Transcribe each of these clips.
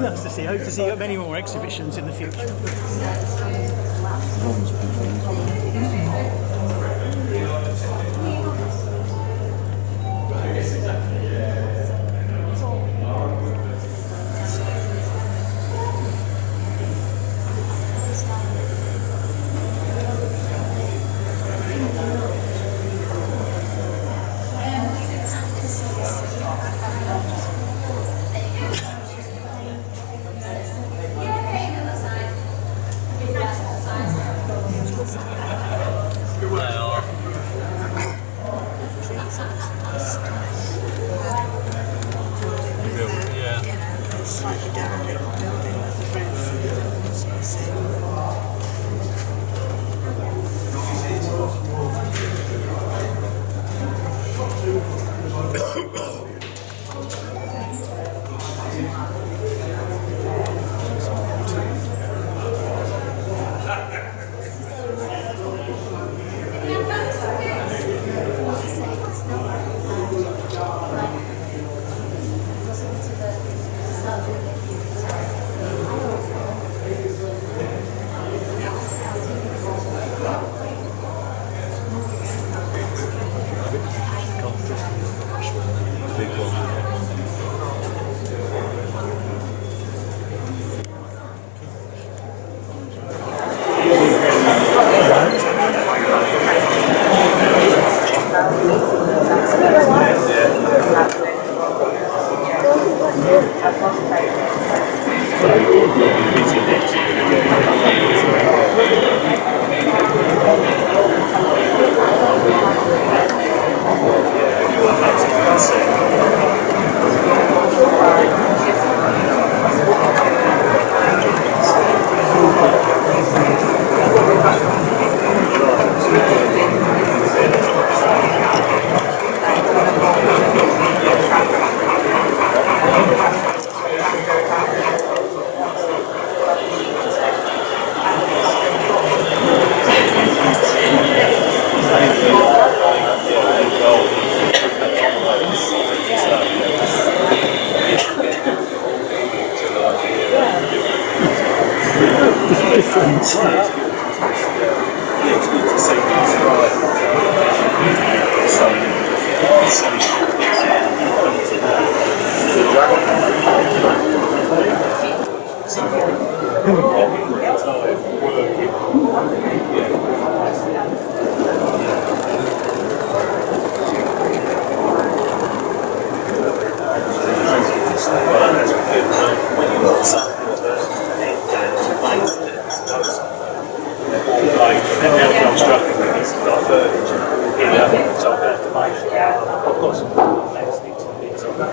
Nice to see. Hope to see many more exhibitions in the future. furniture. So I'm going to buy it. I've got some plastics and bits on that.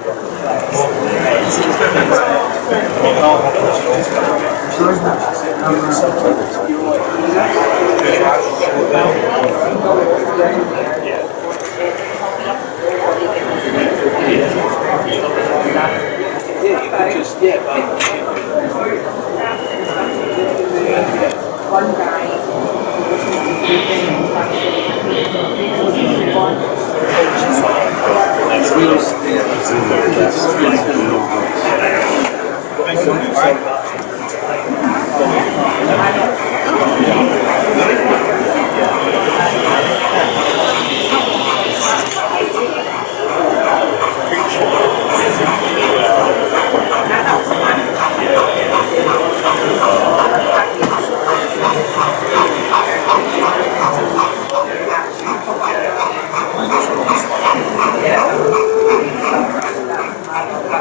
One guy.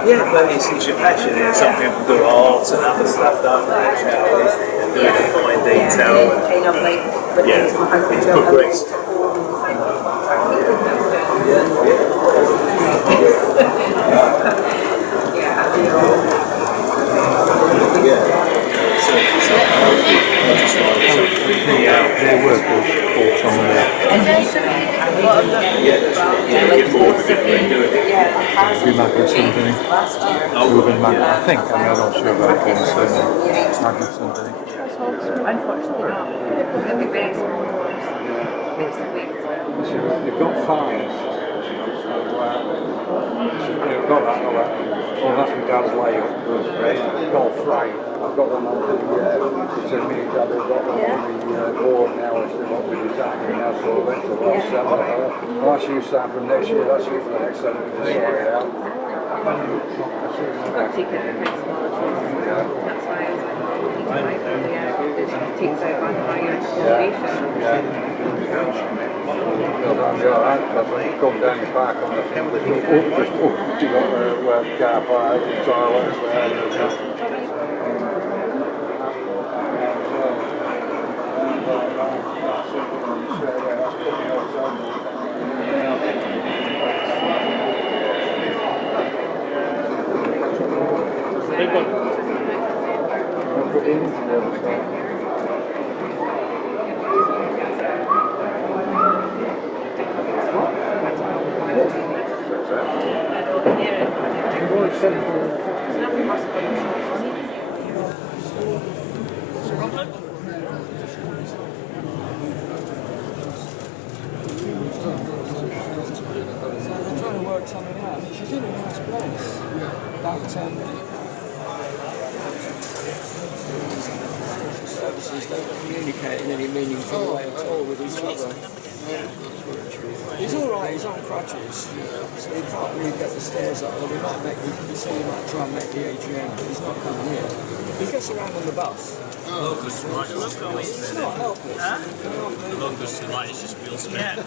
Yeah, but it's your passion. Some people do art and other stuff, don't they? And do the fine detail. Yeah, it's progressed. Their work was bought on there. We Magnuson, didn't he? Ruben Magnuson, I think. I mean, I'm not sure about him, so Magnuson, didn't he? Unfortunately not. It'll be very small doors. Next week as well. They've got fires. They've got that, well, that's my dad's layout. They've got a fry. I've got one on the, it's a me and dad, I've got one on the board now, as to what we're designing now, so eventually I'll sell it. Well, that's you start from next year, that's you for the next 7 years. I've got to take it a bit smaller. That's why I was like, it takes out on higher elevation. Come down the park on the thing, just up, you got where car park, toilets there. Communicate in any meaningful way at all with each other. He's alright, he's on crutches, so he can't really get the stairs up. Well, we might make, we say he might try and make the AGM, but he's not coming here. He gets around on the bus. Locust right, it's not helpless. The locust right is just wheel spin.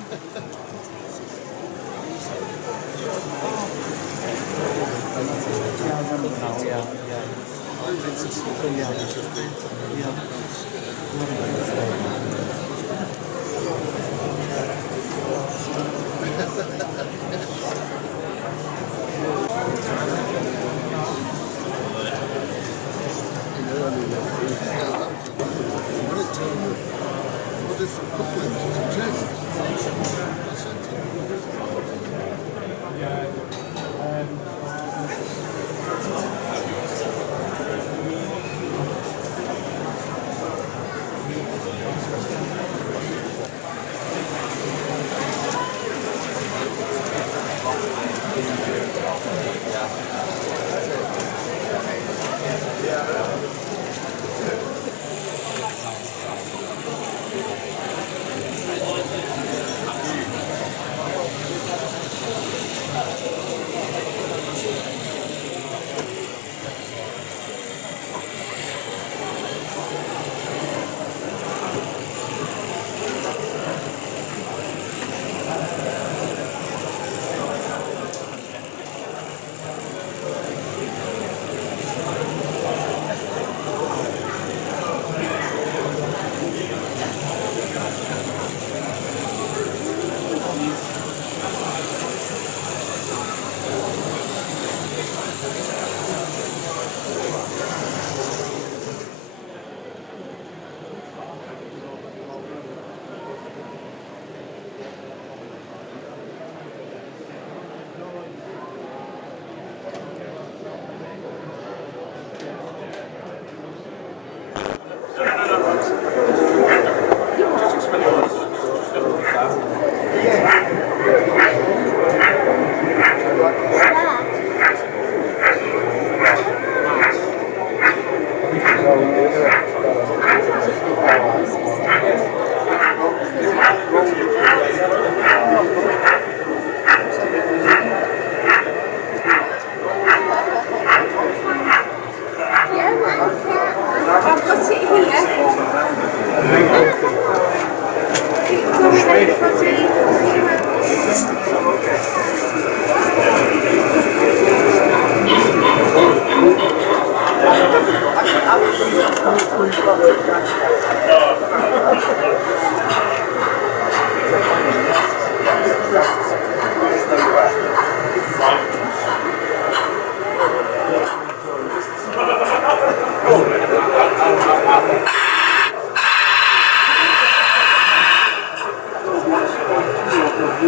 Oh,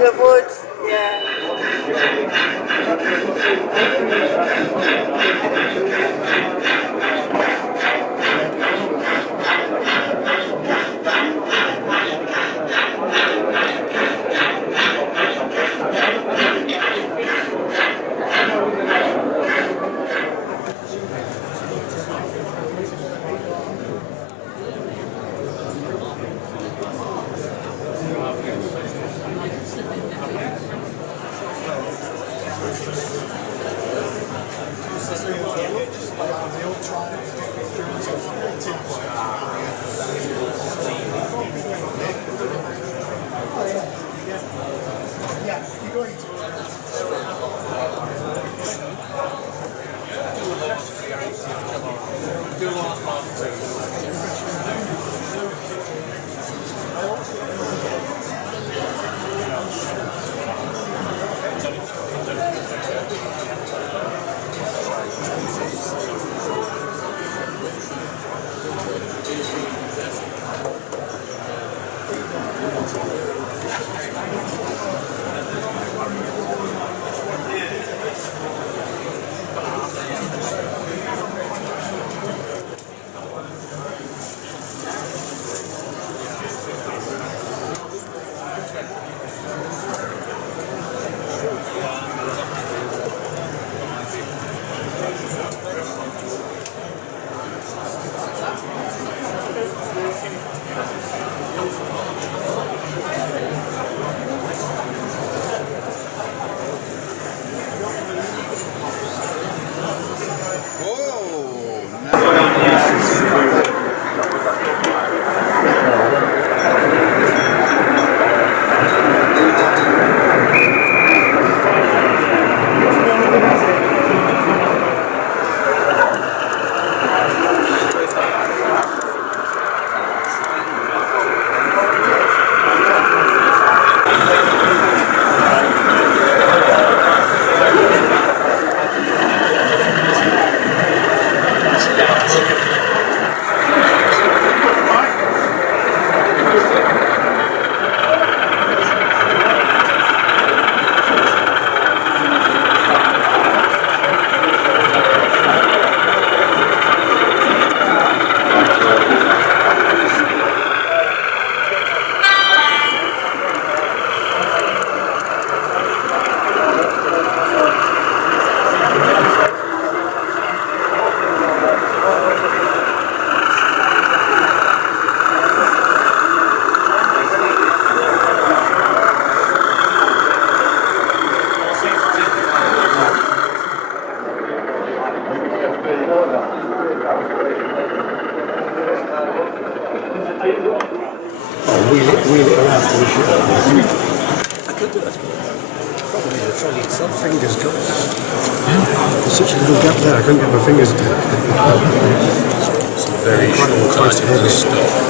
the wood, yeah. wheel it around to the ship. I could do that. Probably the trolley itself, fingers got. There's such a little gap there, I couldn't get my fingers to it. It's very short items of stuff.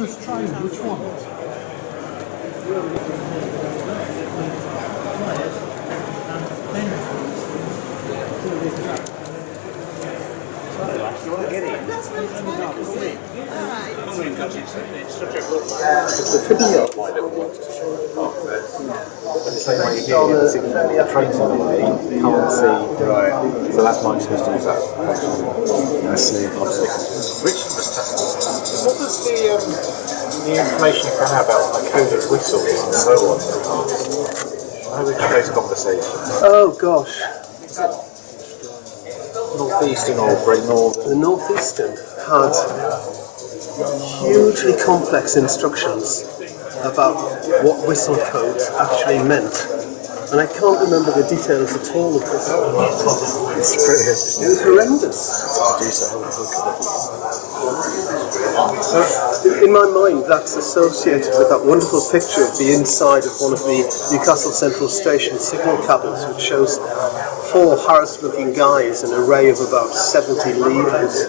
Plymouth train, which one? You want to get in? It's the video my little wants to show. The same way you see the trains on the way, you can't see. Right. So that's my excuse to use that. I see. Richard was telling me, what was the information you found out about like coded whistles and so on? How we had those conversations? Oh gosh. Northeastern or Great Northern? The Northeastern had hugely complex instructions about what whistle codes actually meant. And I can't remember the details at all of this. It's pretty. It was horrendous. In my mind, that's associated with that wonderful picture of the inside of one of the Newcastle Central Station signal cabins, which shows 4 harassed-looking guys, an array of about 70 levers.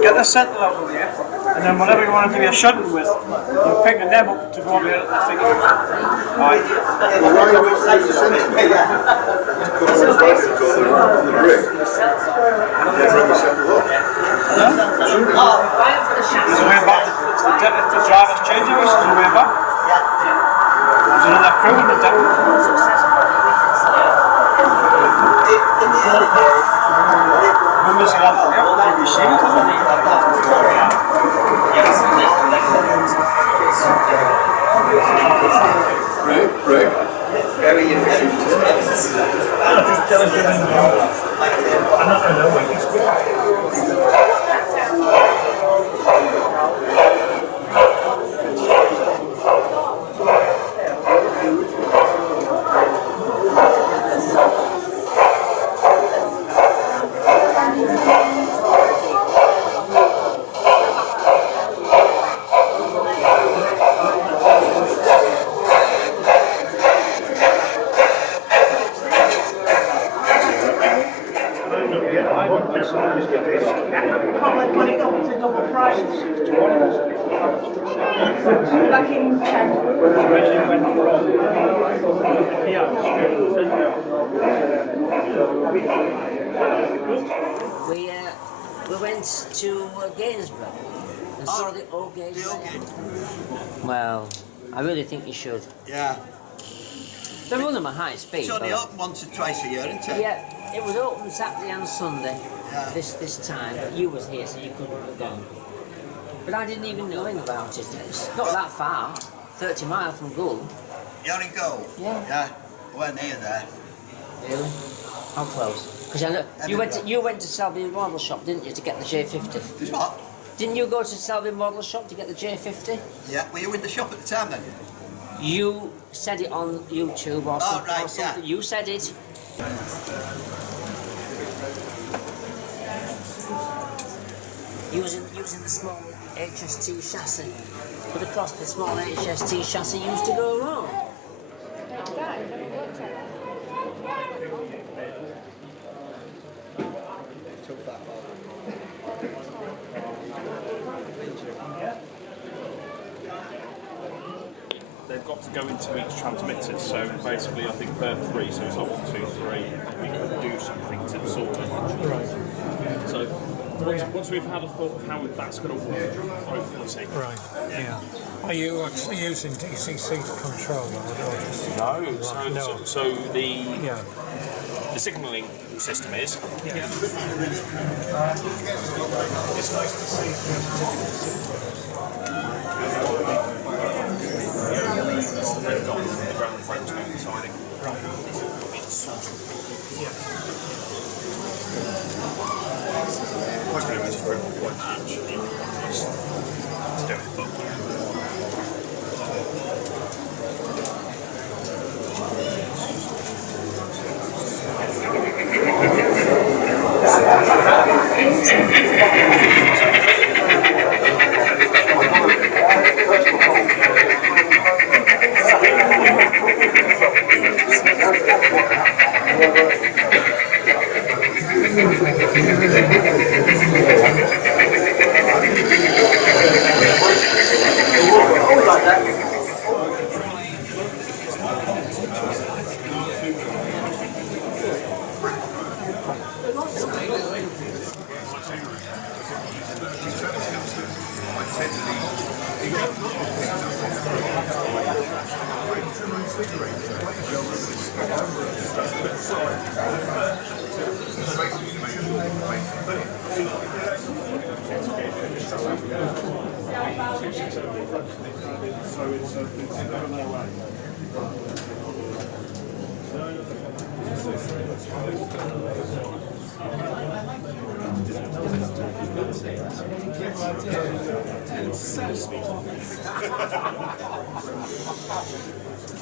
Get the centre out of here, and then whatever you want to do your shunting with, you're picking them up to go on the thing. Right. There's a way back. It's the driver's changing us, there's a way back. There's another crew in the deck. Members of the BBC. Right. Very efficient. We went to Gainsborough and saw the old Gauge. Well, I really think you should. Yeah. They're running at high speed. It's only open once or twice a year, isn't it? Yeah, it was open Saturday and Sunday. Yeah. This time. You was here, so you couldn't have gone. But I didn't even know about it. It's not that far. 30 miles from Gull. You're in Gull? Yeah. Yeah. We're near there. Really? How close? Because I know you went to Selby Model Shop, didn't you, to get the J50? Just what? Didn't you go to Selby Model Shop to get the J50? Yeah. Were you in the shop at the time then? You said it on YouTube or something. Right, or something. yeah. You said it. using the small HST chassis. But of course the small HST chassis used to go wrong. They've got to go into each transmitter, so basically I think per 3, so it's not 1, 2, 3, we could do something to sort of... Right. So once we've had a thought of how that's going to work, hopefully see. Right, yeah. Are you actually using DCC to control that? No, so the signalling system is. Yeah. It's nice to see. They've got the ground frames down the siding. Right. It's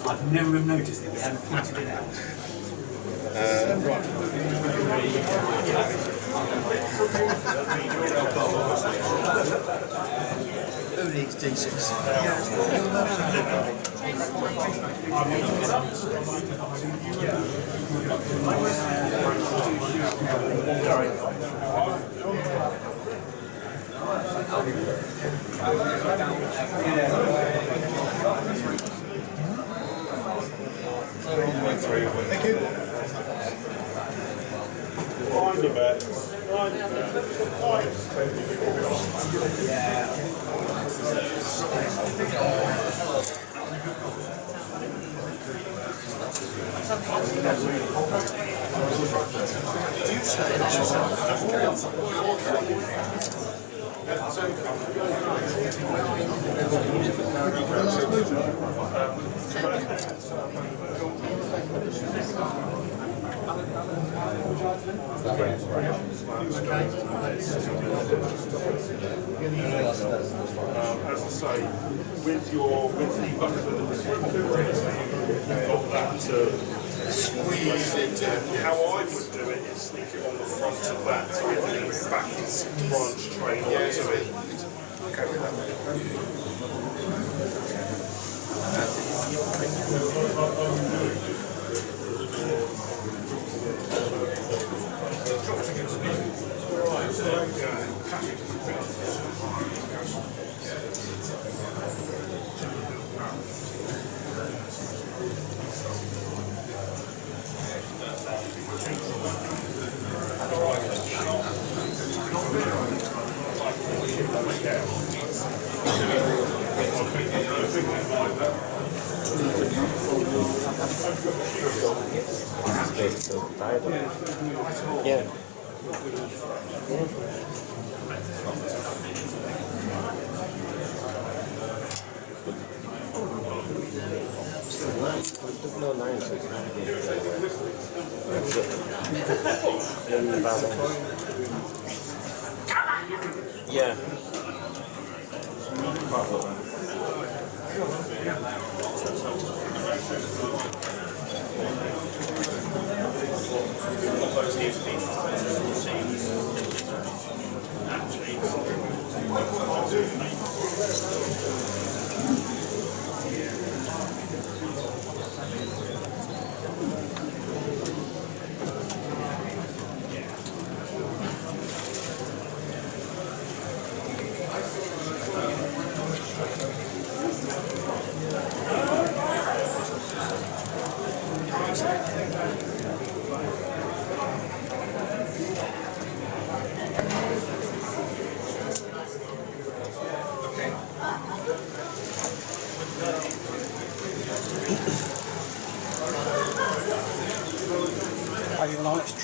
I've never noticed that we haven't pointed it out. Who needs D6? Thank you. As I say, with the button, you've got that to squeeze it. How I would do it is stick it on the front of that, so it links back its branch train onto it. Okay with that. Yeah. Yeah.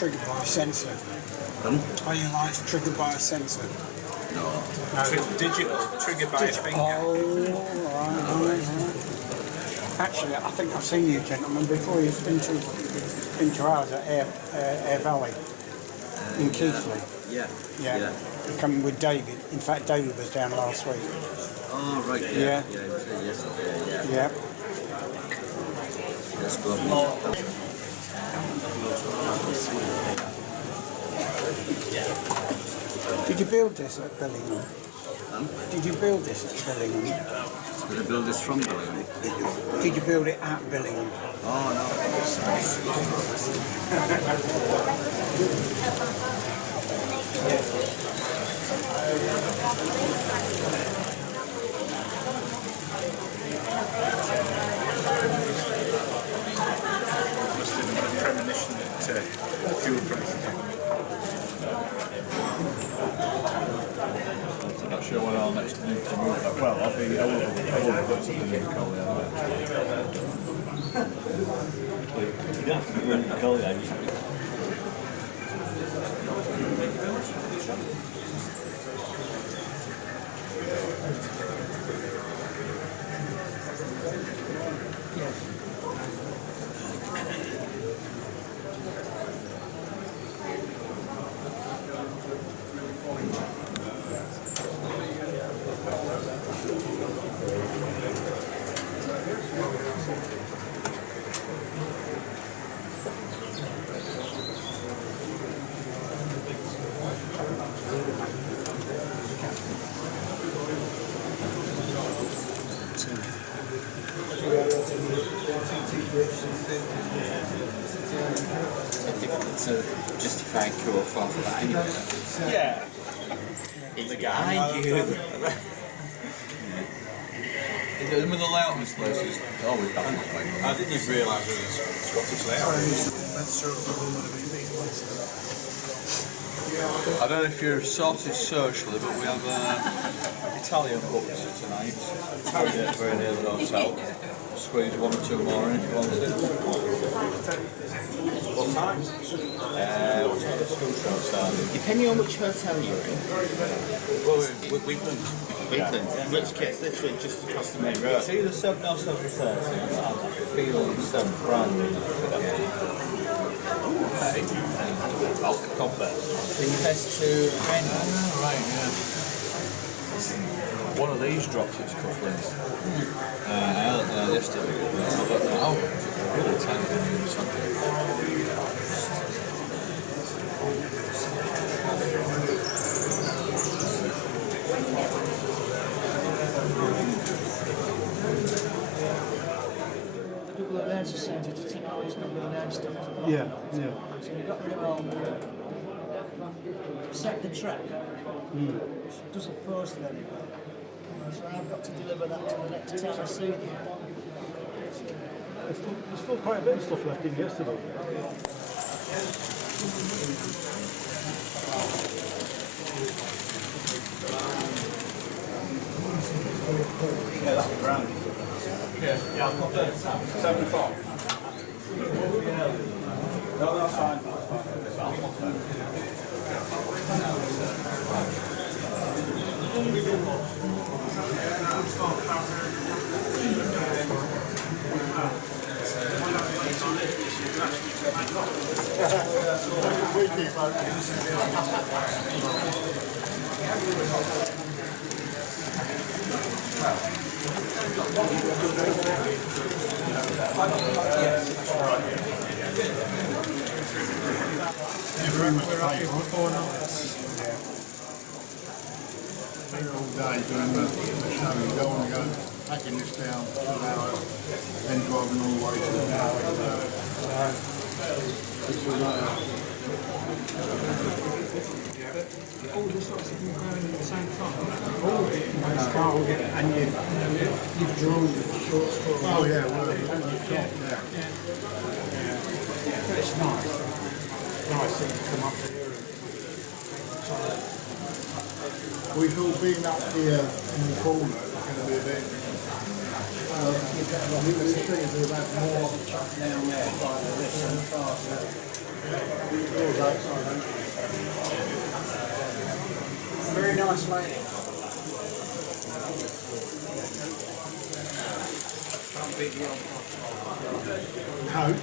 triggered by a sensor? Are your lights triggered by a sensor? No. Digital, triggered by a finger. Oh, right. Actually, I think I've seen you gentlemen before. You've been to ours at Air Valley in Keighley. Yeah. You come with David. In fact, David was down last week. Oh, right. Yeah. Yeah. Yeah, it was here yesterday. Yeah. That's good. Did you build this at Billingham? Did you build this at Billingham? Did I build this from Billingham? Did you build it at Billingham? Oh, no. Must have been a premonition that fuel prices. I'm not sure when our next move to move that. Well, I will put something in Kroy. You don't have to be running the Kroy, It's difficult to justify Kroy for that anyway. Yeah. It's behind you. The layout of this place is always bad. I didn't even realise it was Scottish layout. I don't know if you're sorted socially, but we have Italian booked tonight. Very near the hotel. Squeeze one or two more in if you want it. What time? What time the school show started? Depending on which hotel you're in. Well, Weekland. Weekland, which gets literally just across the main road. It's either 7 or 7:30. I feel it's 7 grand. I'll compare. Invest to Grange. Right, yeah. One of these dropped its couplings. I had it yesterday. I don't know how. Really tiny or something. People at Racecourse Centre to take all his number and stuff. Yeah. So we got rid of all the set the track. Doesn't post it anywhere. So I've got to deliver that to the next time I see them. There's still quite a bit of stuff left in yesterday. Yeah, that's grand. Yeah, I've got 7 o'clock. No, that's fine. We're up here for 4 nights. All day doing the showing, going, packing this down 2 hours, then driving all the way to the house. All the sorts of them going at the same time. And you've drawn the short story. Oh yeah, well, yeah. But it's nice. Nice thing to come up here. We've all been up here in the corner, it's going to be a bit. I think there's going to be about more down there, like this and faster. Very nice lady. No.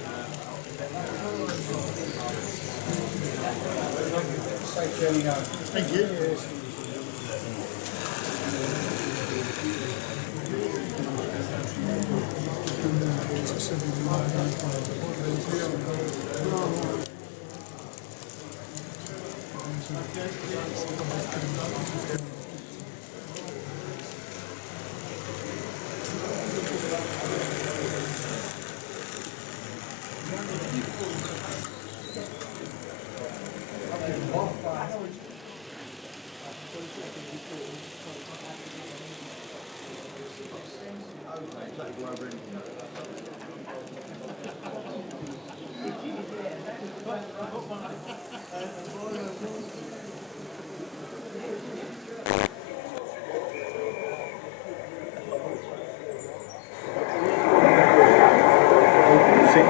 Thank you.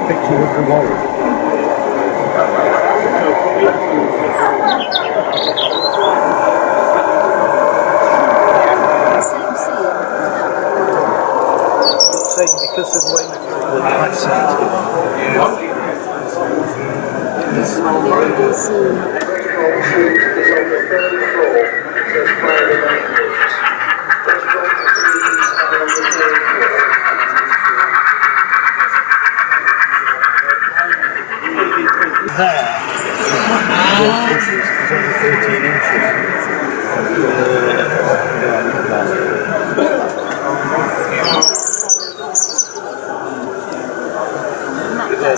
Picture of the warrior. Because of when the lights This is one of the oldest scenes. is only 13 inches.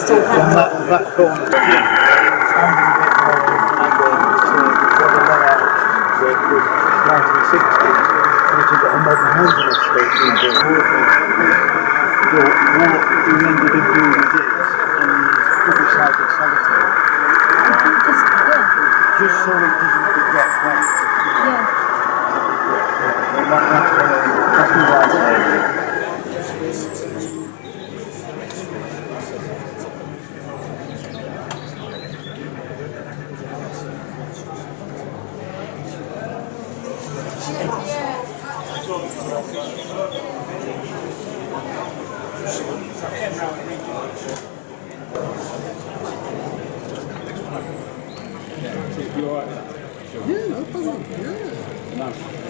From that corner, standing a bit more before the layout was 1960s, which had got a modern housing estate being built. But what we ended up doing with this is double-sided solitaire. Just so it doesn't get wet. That's the right way.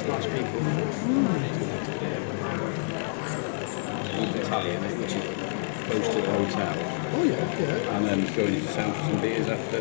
Nice people. Italian, which is close to the hotel. Oh yeah. And then going into town for some beers after.